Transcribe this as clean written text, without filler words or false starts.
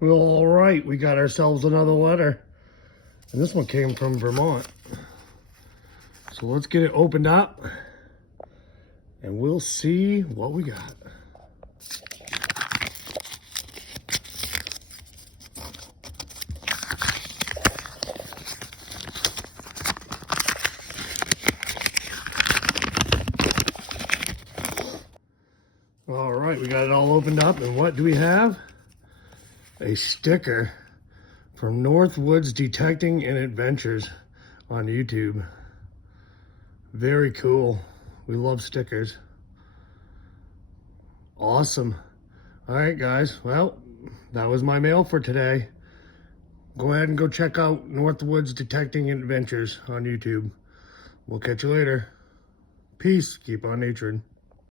Well, all right, we got ourselves another letter. And this one came from Vermont. So let's get it opened up and we'll see what we got. All right, we got it all opened up, and what do we have? A sticker from Northwoods Detecting and Adventures on YouTube. Very cool. We love stickers. Awesome. All right, guys. Well, that was my mail for today. Go ahead and go check out Northwoods Detecting and Adventures on YouTube. We'll catch you later. Peace. Keep on naturing.